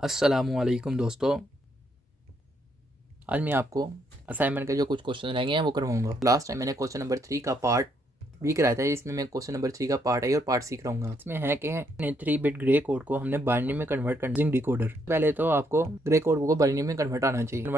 अस्सलामुअलैकुम दोस्तों, आज मैं आपको असाइनमेंट के जो कुछ क्वेश्चन रह गए हैं वो करवाऊंगा। लास्ट टाइम मैंने क्वेश्चन नंबर 3 का पार्ट बी कराया था, इसमें मैं क्वेश्चन नंबर 3 का पार्ट ए और पार्ट सी कराऊंगा। इसमें है कि 3 बिट ग्रे कोड को हमने बाइनरी में कन्वर्ट करना यूजिंग डिकोडर। पहले तो आपको ग्रे कोड को बाइनरी में कन्वर्ट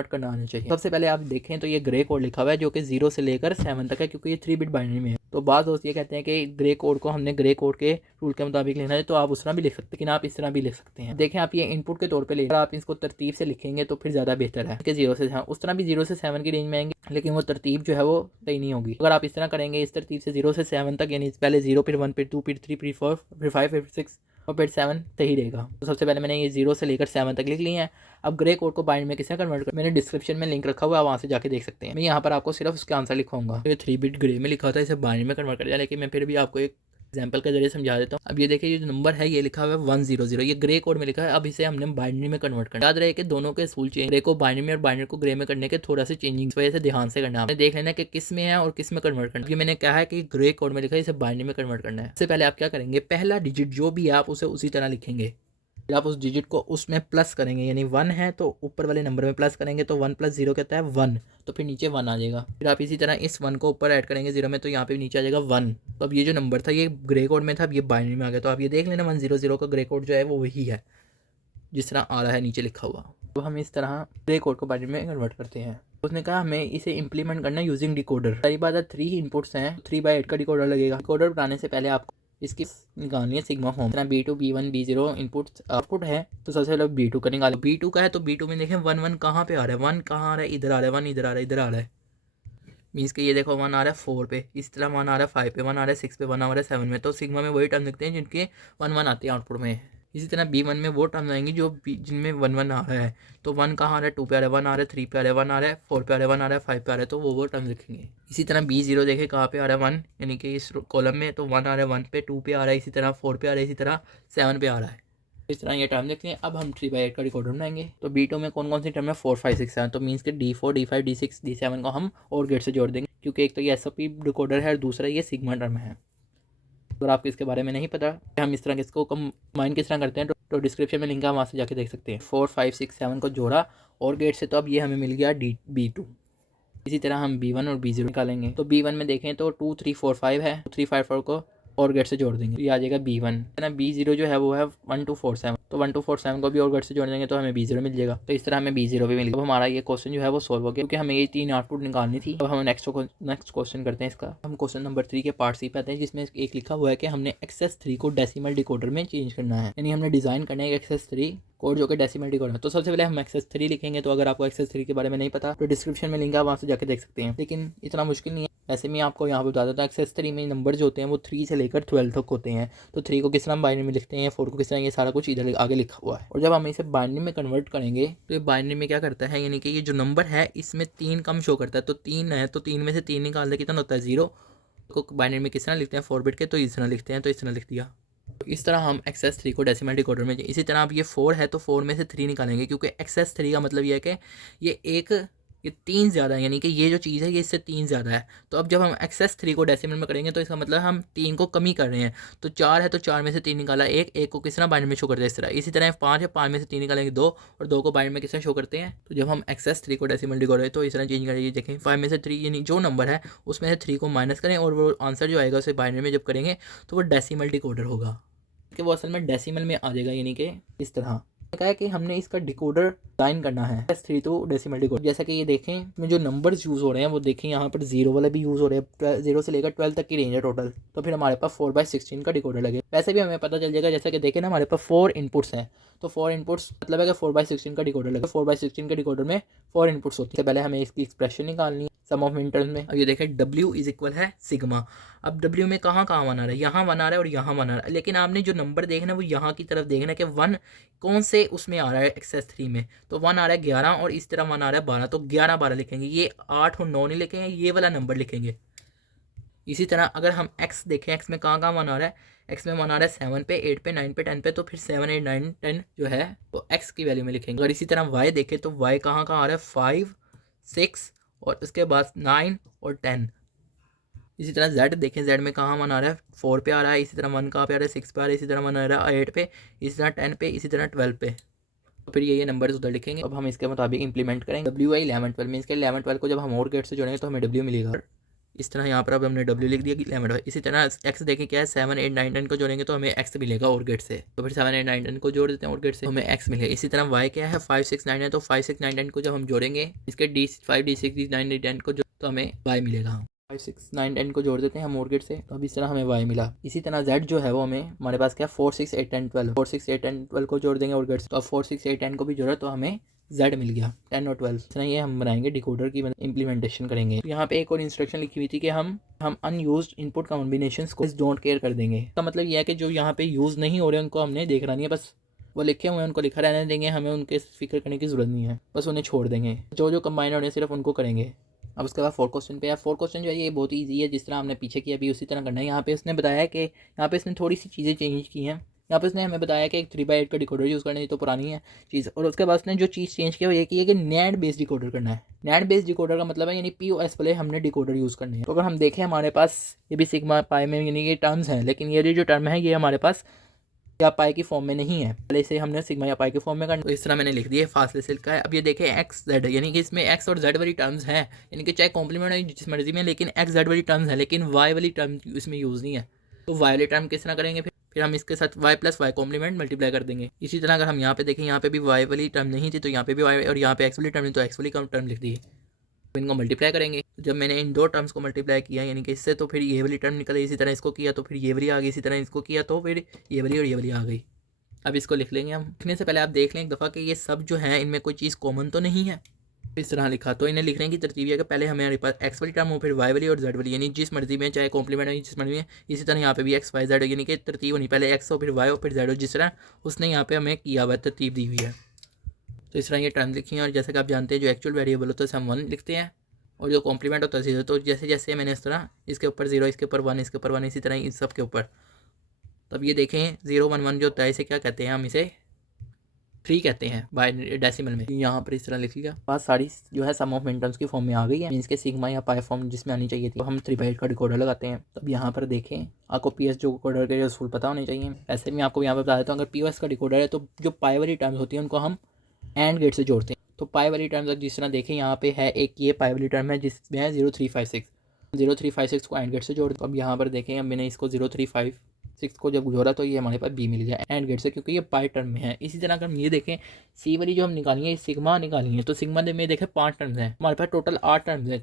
करना आना चाहिए। सबसे पहले आप देखें तो ये ग्रे कोड लिखा हुआ है जो कि 0 से लेकर 7 तक है, क्योंकि ये 3 बिट बाइनरी में है। तो बाद दोस्त ये कहते हैं कि ग्रे कोड को हमने ग्रे कोड के रूल के मुताबिक लिखना है, तो आप उस तरह भी लिख सकते हैं, लेकिन आप इस तरह भी लिख सकते हैं। देखें, आप ये इनपुट के तौर पे ले, आप इसको तरतीब से लिखेंगे तो फिर ज़्यादा बेहतर है कि 0 से 7 उस तरह भी 0 से 7 की रेंज में आएंगे, लेकिन वो तरतीब जो है वो सही नहीं होगी। अगर आप इस तरह करेंगे, इस तरतीब से 0 से 7 तक, यानी पहले 0 फिर 1 फिर 2 फिर 3 फिर 4 फिर 5 फिर 6 और फिर 7 सही रहेगा। तो सबसे पहले मैंने ये 0 से लेकर 7 तक लिख लिए हैं। अब ग्रे कोड को बाइंड में किससे कन्वर्ट कर, मैंने डिस्क्रिप्शन में लिंक रखा हुआ है, वहाँ से जाके देख सकते हैं। मैं यहाँ पर आपको सिर्फ उसका आंसर लिखवाऊंगा। ये 3 बिट ग्रे में लिखा था, इसे बाइंड में कन्वर्ट कर दिया, लेकिन मैं फिर भी आपको एक एग्जाम्पल के जरिए समझा देता हूँ। अब ये देखिए, ये जो नंबर है ये लिखा हुआ है 100, ये ग्रे कोड में लिखा है। अब इसे हमने बाइनरी में कन्वर्ट करना। याद रहे कि दोनों के असूल चेंज, ग्रे को बाइनरी में और बाइनरी को ग्रे में करने के थोड़ा सा चेंजिंग वजह से ध्यान से करना है। आपने देख लेना कि किस में है और किस में कन्वर्ट करना है। मैंने कहा है कि ग्रे कोड में लिखा है, इसे बाइनरी में कन्वर्ट करना है। इससे पहले आप क्या करेंगे, पहला डिजिट जो भी है आप उसे उसी तरह लिखेंगे। फिर आप उस डिजिट को उसमें प्लस करेंगे, यानी 1 है तो ऊपर वाले नंबर में प्लस करेंगे, तो 1 + 0 कहता है 1, तो फिर नीचे 1 आ जाएगा। फिर आप इसी तरह इस 1 को ऊपर ऐड करेंगे 0 में, तो यहाँ पे नीचे आ जाएगा 1। तो अब ये जो नंबर था ये ग्रे कोड में था, अब ये बाइनरी में आ गया। तो आप ये देख लेना 100 का ग्रे कोड जो है वो वही है जिस तरह आ रहा है नीचे लिखा हुआ। तो हम इस तरह ग्रे कोड को बाइनरी में कन्वर्ट करते हैं। उसने कहा हमें इसे इंप्लीमेंट करना यूजिंग डिकोडर। सारी बात है, 3 इनपुट्स हैं, 3/8 का डिकोडर लगेगा। डिकोडर बनाने से पहले आपको इसकी निकालनी है sigma form. B2 B1 B0 input output है, तो सबसे पहले B2 का निकालो। B2 का है तो B2 में देखें 1 कहाँ पे आ रहा है, 1 कहाँ आ रहा है, इधर आ रहा है, 1 इधर आ रहा है, इधर आ रहा है। मीन्स के ये देखो 1 आ रहा है 4 पे, इस तरह 1 आ रहा है 5 पे, 1 आ रहा है 6 पे, 1 आ रहा है 7 में। तो सिग्मा में वही टर्म लिखते हैं जिनके 1 आते हैं आउटपुट में। इसी तरह B1 में वो टर्म आएंगी जो जिनमें 1 आ रहा है। तो 1 कहाँ आ रहा है, 2 पे आ रहा है, 1 आ रहा है 3 पे आ रहा है, 1 आ रहा है 4 पे आ रहा है, 1 आ रहा है 5 पे आ रहा है, तो वो टर्म लिखेंगे। इसी तरह B0 देखे कहाँ पे आ रहा है 1, यानी कि इस कॉलम में, तो 1 आ रहा है 1 पे, 2 पे आ रहा है, इसी तरह 4 पे आ रहा है, इसी तरह 7 पे आ रहा है। इस तरह ये टर्म देखते हैं। अब हम 3/8 का डिकोडर बनाएंगे। तो B2 में कौन कौन सी टर्म है, 4 5 6 7, तो मीन्स के D4 D5 D6 D7 को हम और गेट से जोड़ देंगे, क्योंकि एक तो ये SOP डिकोडर है और दूसरा ये सिग्मा टर्म है। अगर आपको इसके बारे में नहीं पता हम इस तरह इसको कंबाइन किस तरह करते हैं, तो डिस्क्रिप्शन में लिंक है, वहाँ से जाके देख सकते हैं। 4 5 6 7 को जोड़ा और गेट से, तो अब ये हमें मिल गया B2। इसी तरह हम B1 और B0 निकालेंगे। तो B1 में देखें तो 2 3 4 5 है, 3 5 4 को और गेट से जोड़ देंगे, तो ये आ जाएगा B1। ना B0 जो है वो है 1 2 4 7, तो 1 2 4 7 को भी और गेट से जोड़ देंगे तो हमें B0 मिल जाएगा। तो इस तरह हमें B0 भी मिल गया। अब हमारा ये क्वेश्चन जो है वो सॉल्व हो गया, क्योंकि हमें ये 3 आउटपुट निकालनी थी। अब हम नेक्स्ट क्वेश्चन करते हैं इसका। हम क्वेश्चन नंबर 3 के पार्ट सी पे आते हैं, जिसमें एक लिखा हुआ है कि हमने एक्सेस 3 को डेसिमल डिकोडर में चेंज करना है, यानी हमने डिजाइन करना है एक्सेस 3 कोड जो कि डेसिमल डिकोडर है। तो सबसे पहले हम एक्सेस 3 लिखेंगे। तो अगर आपको एक्सेस 3 के बारे में नहीं पता तो डिस्क्रिप्शन में लिंक है, वहाँ से जाके देख सकते हैं, लेकिन इतना मुश्किल नहीं है। ऐसे मैं आपको यहाँ पे बता देता हूँ, एक्सेस 3 में नंबर जो होते हैं वो 3 से लेकर 12 तक होते हैं। तो 3 को किस तरह बाइनरी में लिखते हैं, 4 को किस तरह, ये सारा कुछ इधर आगे लिखा हुआ है। और जब हम इसे बाइनरी में कन्वर्ट करेंगे तो ये बाइनरी में क्या करता है, यानी कि ये जो नंबर है इसमें 3 कम शो करता है। तो 3 है तो 3 में से 3 निकाल दे, कितना होता है 0। को बाइनरी में किस तरह लिखते हैं, 4 बिट के, तो इस तरह लिखते हैं, तो इस तरह लिख दिया। तो इस तरह हम एक्सेस 3 को डेसिमल डिकोडर में। इसी तरह अब ये 4 है तो 4 में से 3 निकालेंगे, क्योंकि एक्सेस 3 का मतलब ये है कि ये 3 ज़्यादा है, यानी कि ये जो चीज़ है ये इससे 3 ज़्यादा है। तो अब जब हम एक्सेस 3 को डेसिमल में करेंगे तो इसका मतलब हम 3 को कमी कर रहे हैं। तो 4 है तो 4 में से 3 निकाला, एक को किस तरह बाइनरी में शो करते हैं इस तरह। इसी तरह 5 है, 5 में से 3 निकालेंगे 2, और 2 को बाइनरी में किस तरह शो करते हैं। तो जब हम एक्सेस 3 को डेसिमल डिकोडर तो इस तरह चेंज करेंगे। देखें 5 में से 3, यानी जो नंबर है उसमें से 3 को माइनस करें, और वो आंसर जो आएगा उसे बाइनरी में जब करेंगे तो वो डेसिमल डिकोडर होगा, कि वो असल में डेसिमल में आ जाएगा, यानी कि इस तरह। कहा है कि हमने इसका डिकोडर डिजाइन करना है S3 तो डेसिमल डिकोडर। जैसा कि ये देखें इसमें जो नंबर्स यूज़ हो रहे हैं वो देखें, यहाँ पर 0 वाले भी यूज़ हो रहे हैं। 0 से लेकर 12 तक की रेंज है टोटल। तो फिर हमारे पास 4/16 का डिकोडर लगे। वैसे भी हमें पता चल जाएगा, जैसा कि देखें ना हमारे पास 4 इनपुट्स हैं, तो 4 इनपुट्स मतलब है कि 4/16 का डिकोडर लगे। 4/16 के डिकोडर में 4 इनपुट्स होती है। पहले हमें इसकी एक्सप्रेशन निकालनी है सम ऑफ मिनटर्म्स में। अब ये देखें W = है सिग्मा। अब W में कहाँ कहाँ 1 आ रहा है, यहाँ 1 आ रहा है और यहाँ 1 आ रहा है, लेकिन आपने जो नंबर देखना है वो यहाँ की तरफ देखना है कि 1 कौन से उसमें आ रहा है एक्सेस 3 में। तो 1 आ रहा है 11 और इस तरह 1 आ रहा है 12, तो 11 12 लिखेंगे। ये 8 और 9 नहीं लिखेंगे, ये वाला नंबर लिखेंगे। इसी तरह अगर हम x देखें, x में कहाँ कहाँ 1 आ रहा है, x में 1 आ रहा है 7 पे, 8 पे, 9 पे, 10 पे, तो फिर 7 8 9 10 जो है वो x की वैल्यू में लिखेंगे। अगर इसी तरह y देखें तो y कहाँ कहाँ आ रहा है 5 6 और उसके बाद 9 और 10। इसी तरह z देखें, z में कहाँ 1 आ रहा है 4 पे आ रहा है, इसी तरह 1 कहाँ पे आ रहा है 6 पे आ रहा है, इसी तरह 1 आ रहा है 8 पे, इसी तरह 10 पे, इसी तरह 12 पे। तो फिर ये नंबर्स उधर लिखेंगे। अब हम इसके मुताबिक इंप्लीमेंट करेंगे। W11 12 मीन्स के 11 12 को जब हम और गेट से जोड़ेंगे तो हमें W मिलेगा। इस तरह यहाँ पर अब हमने W लिख दिया कि 11 इसी तरह X देखें क्या है, 7 8 9 10 को जोड़ेंगे तो हमें X मिलेगा और गेट से, तो फिर 7 8 9 10 को जोड़ देते हैं और गेट से हमें X मिलेगा। इसी तरह Y क्या है, 5 6 9 है, तो 5 6 9 10 को जब हम जोड़ेंगे इसके D5 D6 D9 D10 को तो हमें Y मिलेगा। 5 6 9 10 को जोड़ देते हैं हम और गेट से, तो अब इस तरह हमें Y मिला। इसी तरह Z जो है वो हमें हमारे पास क्या 4 6 8 10 12 4 6 8 10 12 को जोड़ देंगे और गेट से, तो अब 4 6 8 10 को भी जोड़ा तो हमें Z मिल गया 10 और 12। इस तरह ये हम बनाएंगे डिकोडर की इंप्लीमेंटेशन करेंगे। तो यहाँ पे एक और इंस्ट्रक्शन लिखी हुई थी कि हम अनयूज्ड इनपुट कॉम्बिनेशंस को डोंट केयर कर देंगे। इसका मतलब यह है कि जो यहाँ पे यूज़ नहीं हो रहे उनको हमने देखना नहीं है, बस वो लिखे हुए हैं उनको लिखा रहने देंगे, हमें उनके फिक्र करने की ज़रूरत नहीं है, बस उन्हें छोड़ देंगे। जो जो कंबाइन हो रहे हैं सिर्फ उनको करेंगे। अब उसके बाद 4 क्वेश्चन पे है। 4 क्वेश्चन जो है ये बहुत ईजी है, जिस तरह हमने पीछे किया अभी उसी तरह करना है। यहाँ पे इसने बताया कि यहाँ पे इसने थोड़ी सी चीज़ें चेंज की हैं। यहाँ पे इसने हमें बताया कि एक 3/8 का डिकोडर यूज़ करना है, तो पुरानी है चीज़। और उसके बाद उसने जो चीज़ चेंज किया वो ये की है कि नैंड बेस्ड डिकोडर करना है। नैंड बेस्ड डिकोडर का मतलब है यानी POS वाले हमने डिकोडर यूज़ करने हैं। तो अगर हम देखें हमारे पास ये भी सिग्मा पाई में यानी ये टर्म्स हैं, लेकिन ये जो टर्म है ये हमारे पास या पाई की फॉर्म में नहीं है, पहले से हमने सिग्मा या पाई के फॉर्म में करना। तो इस तरह मैंने लिख दिया फासले से लिखा है। अब ये देखें एक्स जेड यानी कि इसमें एक्स और जेड वाली टर्म्स हैं, यानी कि चाहे कॉम्प्लीमेंट है जिस मर्जी में, लेकिन एक्स जेड वाली टर्म्स है, लेकिन वाई वाली टर्म इसमें यूज़ नहीं है। तो वाई वाली टर्म किस तरह करेंगे, फिर हम इसके साथ y + y कॉम्प्लीमेंट मल्टीप्लाई कर देंगे। इसी तरह अगर हम यहाँ पे देखें, यहाँ पे भी y वाली टर्म नहीं थी तो यहाँ पे भी y, और यहाँ पे x वाली टर्म नहीं तो x वाली टर्म लिख दी। तो इनको मल्टीप्लाई करेंगे। जब मैंने इन दो टर्म्स को मल्टीप्लाई किया यानी कि इससे, तो फिर ये वाली टर्म निकल गई। इसी तरह इसको किया तो फिर ये वाली आ गई, इसी तरह इसको किया तो फिर ये वाली और ये वाली आ गई। अब इसको लिख लेंगे हम। लिखने से पहले आप देख लें एक दफ़ा कि ये सब जो है इनमें कोई चीज़ कॉमन तो नहीं है। इस तरह लिखा तो इन्हें लिखने की तरतीब है कि पहले हमारे पास एक्स वाली टर्म हो, फिर वाई वाली और जेड वाली, यानी जिस मर्जी में चाहे कॉम्प्लीमेंट हो जिस मर्जी में। इसी तरह यहाँ पे भी एक्स वाई जेड यानी कि तरतीब होनी, पहले एक्स हो फिर वाई हो फिर जेड हो, जिस तरह उसने यहाँ पे हमें किया हुआ तरतीब दी हुई है। तो इस तरह ये टर्म लिखी हैं। और जैसे कि आप जानते हैं जो एक्चुअल वेरिएबल होता है हम 1 लिखते हैं और जो कॉम्प्लीमेंट होता है 0। तो जैसे जैसे मैंने इस तरह इसके ऊपर 0, इसके ऊपर 1, इसके ऊपर 1, इसी तरह इस सब के ऊपर। तब ये देखें 0 1 1 जो होता है इसे क्या कहते हैं, हम इसे 3 कहते हैं बाय डेसिमल में। यहाँ पर इस तरह लिख लिया। पास सारी जो है सम ऑफ मिनटर्म्स की फॉर्म में आ गई है, मीन्स के सिग्मा या पाई फॉर्म जिसमें आनी चाहिए थी। तो हम 3/8 का डिकोडर लगाते हैं। तब यहाँ पर देखें आपको PS जो डिकोडर के यूजफुल पता होने चाहिए। ऐसे में आपको यहाँ पर बता देता हूँ, अगर POS का डिकोडर है तो जो पाई वाली टर्म्स होती है उनको हम एंड गेट से जोड़ते हैं। तो पाई वाली टर्म्स जिस तरह देखें यहाँ पे है एक ये पाई वाली टर्म है जिसमें है 0 3 5 6 को एंड गेट से जोड़। तो अब यहाँ पर देखें अब मैंने इसको 0 3 5 6 को जब जोड़ा तो ये हमारे पास B मिल गया एंड गेट से, क्योंकि ये पाई टर्म में है। इसी तरह अगर हम ये देखें C वाली जो हम निकाली है सिग्मा निकाली है, तो सिग्मा में देखें 5 टर्म्स हैं, हमारे पास टोटल 8 टर्म्स हैं।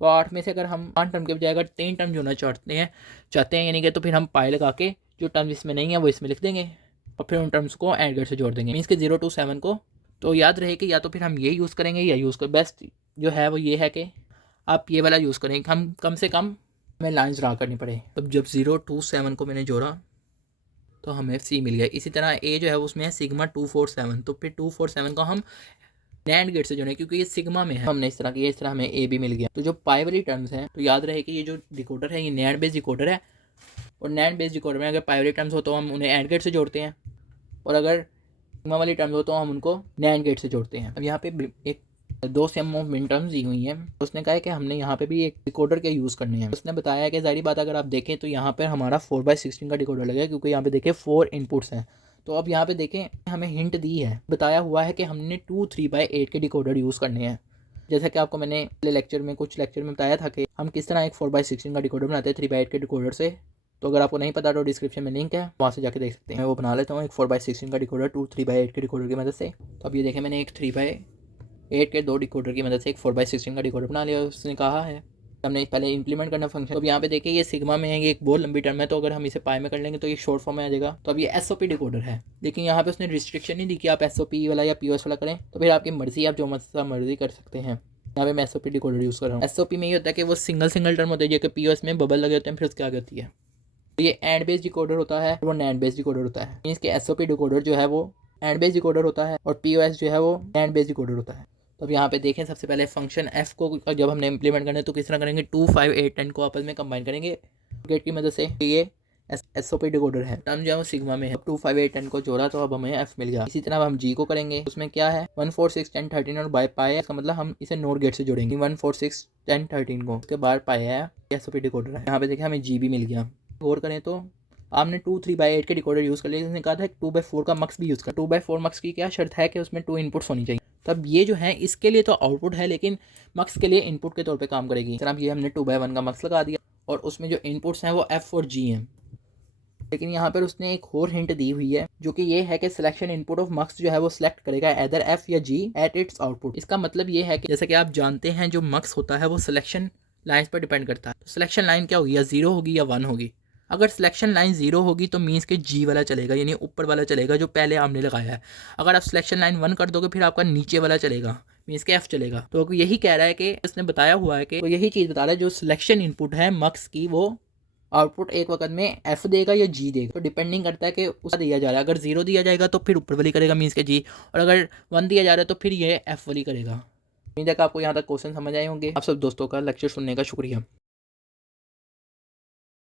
तो 8 में से अगर हम 5 टर्म के बजाय अगर 3 टर्म जोड़ना चाहते हैं यानी कि, तो फिर हम पाई लगा के जो टर्म इसमें नहीं है वो इसमें लिख देंगे और फिर उन टर्म्स को एंड गेट से जोड़ देंगे, मीन्स के 0 to 7 को। तो याद रहे कि या तो फिर हम ये यूज़ करेंगे या यूज़ कर, बेस्ट जो है वो ये है कि आप ये वाला यूज़ करें, हम कम से कम हमें लाइन्स ड्रा करनी पड़े। तब जब 0 to 7 को मैंने जोड़ा तो हमें C मिल गया। इसी तरह A जो है उसमें है सिग्मा 2 4 7, तो फिर 2 4 7 को हम नैंड गेट से जोड़ें क्योंकि ये सिग्मा में है, हमने इस तरह किया, इस तरह हमें A भी मिल गया। तो जो पाई वाली टर्म्स हैं तो याद रहे कि ये जो डिकोडर है ये नैंड बेस्ड डिकोडर है, और नैंड बेस्ड डिकोडर में अगर पाई वाली टर्म्स हो तो हम उन्हें एंड गेट से जोड़ते हैं, और अगर सिग्मा वाली टर्म्स हो तो हम उनको नैंड गेट से जोड़ते हैं। अब यहाँ पे एक 2 सम ऑफ मिनटर्म्स दी हुई हैं। उसने कहा है कि हमने यहाँ पे भी एक डिकोडर के यूज़ करने हैं। उसने बताया कि जाहिर बात अगर आप देखें तो यहाँ पर हमारा 4/16 का डिकोडर लगेगा, क्योंकि यहाँ पे देखें 4 इनपुट्स हैं। तो अब यहाँ पे देखें हमें हिंट दी है, बताया हुआ है कि हमने 2 3/8 के डिकोडर यूज़ करने हैं। जैसा कि आपको मैंने कुछ लेक्चर में बताया था कि हम किस तरह एक 4/16 का डिकोडर बनाते हैं 3/8 के डिकोडर से। तो अगर आपको नहीं पता तो डिस्क्रिप्शन में लिंक है, वहाँ से जाके देख सकते हैं। मैं वो बना लेता हूँ एक 4/16 का डिकोडर 2 3/8 के डिकोडर की मदद से। तो अब ये देखें मैंने एक 3/8 के 2 डिकोडर की मदद से एक 4/16 का डिकोडर बना लिया। उसने कहा है हमने पहले इंप्लीमेंट करना फंक्शन। तो अब यहाँ पे देखिए ये सिग्मा में है, ये एक बहुत लंबी टर्म है, तो अगर हम इसे पाई में कर लेंगे तो ये शॉर्ट फॉर्म में आ जाएगा। तो अब ये SOP डिकोडर है, लेकिन यहाँ पे उसने रिस्ट्रिक्शन नहीं दी कि आप SOP वाला या POS वाला करें, तो फिर आपकी मर्जी, आप जो मर्जी कर सकते हैं। यहाँ पे मैं SOP डिकोडर यूज़ कर रहा हूँ। SOP में ये होता है कि वो सिंगल टर्म होता है, जो कि POS में बबल लगे होते हैं फिर उसके आगे होती है। तो ये एंड बेस्ड डिकोडर होता है, वो नैंड बेस्ड डिकोडर होता है। मीन्स के SOP डिकोडर जो है वो एंड बेस्ड डिकोडर होता है और POS जो है वो नैंड बेस्ड डिकोडर होता है। तो अब यहाँ पे देखें सबसे पहले फंक्शन f को जब हमने इंप्लीमेंट करना है तो किस तरह करेंगे, 2 5 8 10 को आपस में कंबाइन करेंगे गेट की मदद से। ये SOP डिकोडर है, टर्म जो है वो सिग्मा में है। 2 5 8 10 को जोड़ा तो अब हमें f मिल गया। इसी तरह अब हम g को करेंगे, उसमें क्या है 1 4 6 10 13 और बाय पाई है, इसका मतलब हम इसे नोर गेट से जोड़ेंगे 1 4 6 10 13 को, उसके बाद पाई है SOP डिकोडर है। यहाँ पे देखें हमें g भी मिल गया। गौर करें तो आपने 2 3/8 के डिकोडर यूज़ कर लिया, इसने कहा था 2/4 का मक्स भी यूज़ कर। 2/4 मक्स की क्या शर्त है कि उसमें 2 इनपुट्स होनी चाहिए। तब ये जो है इसके लिए तो आउटपुट है, लेकिन मक्स के लिए इनपुट के तौर पे काम करेगी। जनाब ये हमने 2/1 का मक्स लगा दिया और उसमें जो इनपुट्स हैं वो F और G हैं। लेकिन यहाँ पर उसने एक और हिंट दी हुई है जो कि ये है कि सिलेक्शन इनपुट ऑफ मक्स जो है वो सिलेक्ट करेगा एदर F या G एट इट्स आउटपुट। इसका मतलब ये है कि जैसे कि आप जानते हैं जो मक्स होता है वो सिलेक्शन लाइन पर डिपेंड करता है। तो सिलेक्शन लाइन क्या होगी, या 0 होगी या 1 होगी। अगर सिलेक्शन लाइन 0 होगी तो मीन्स के G वाला चलेगा, यानी ऊपर वाला चलेगा जो पहले हमने लगाया है। अगर आप सिलेक्शन लाइन 1 कर दोगे फिर आपका नीचे वाला चलेगा, मीन्स के F चलेगा। तो यही कह रहा है कि उसने बताया हुआ है कि वो यही चीज़ बता रहा है जो सिलेक्शन इनपुट है मक्स की वो आउटपुट एक वक्त में F देगा या G देगा। तो डिपेंडिंग करता है कि उसका दिया जा रहा है। अगर 0 दिया जाएगा तो फिर ऊपर वाली करेगा मीन्स के G, और अगर 1 दिया जा रहा है तो फिर ये F वाली करेगा। उम्मीद है कि आपको यहाँ तक क्वेश्चन समझ आए होंगे। आप सब दोस्तों का लेक्चर सुनने का शुक्रिया।